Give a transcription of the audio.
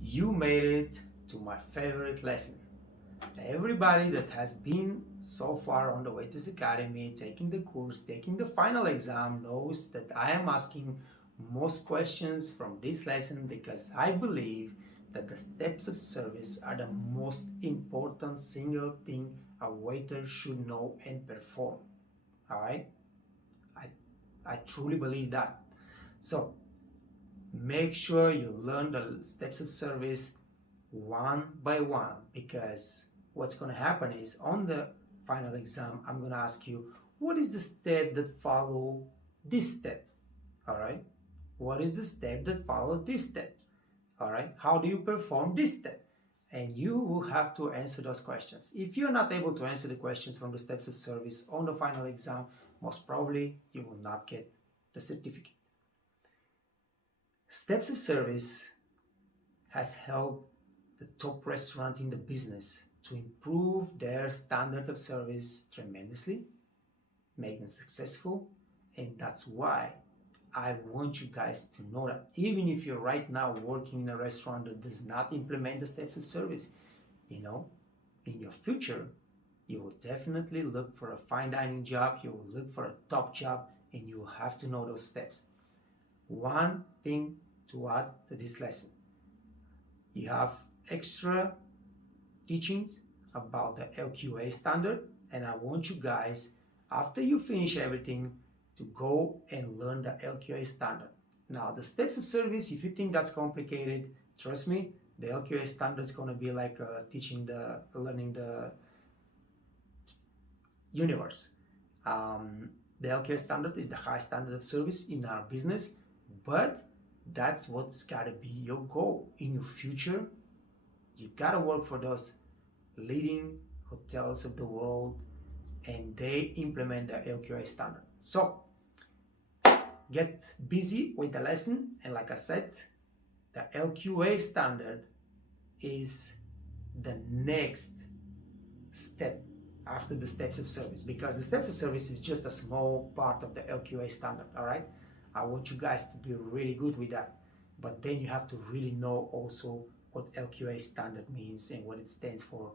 You made it to my favorite lesson. Everybody that has been so far on the Waiters Academy, taking the course, taking the final exam, knows that I am asking most questions from this lesson because I believe that the steps of service are the most important single thing a waiter should know and perform. All right? I, I truly believe that. So make sure you learn the steps of service one by one, because what's going to happen is on the final exam I'm going to ask you, what is the step that follow this step? All right, what is the step that follow this step? All right, how do you perform this step? And you will have to answer those questions. If you're not able to answer the questions from the steps of service on the final exam, most probably you will not get the certificate. Steps of service has helped the top restaurant in the business to improve their standard of service tremendously, make them successful, and that's why I want you guys to know that even if you're right now working in a restaurant that does not implement the steps of service, you know, in your future, you will definitely look for a fine dining job, you will look for a top job, and you will have to know those steps. One thing to add to this lesson, you have extra teachings about the LQA standard, and I want you guys, after you finish everything, to go and learn the LQA standard. Now, the steps of service, if you think that's complicated, trust me, the LQA standard is going to be like learning the universe. The LQA standard is the high standard of service in our business, but that's what's got to be your goal in your future. You got to work for those leading hotels of the world, and they implement the LQA standard. So get busy with the lesson, and like I said, the LQA standard is the next step after the steps of service, because the steps of service is just a small part of the LQA standard. All right, I want you guys to be really good with that, but then you have to really know also what LQA standard means and what it stands for.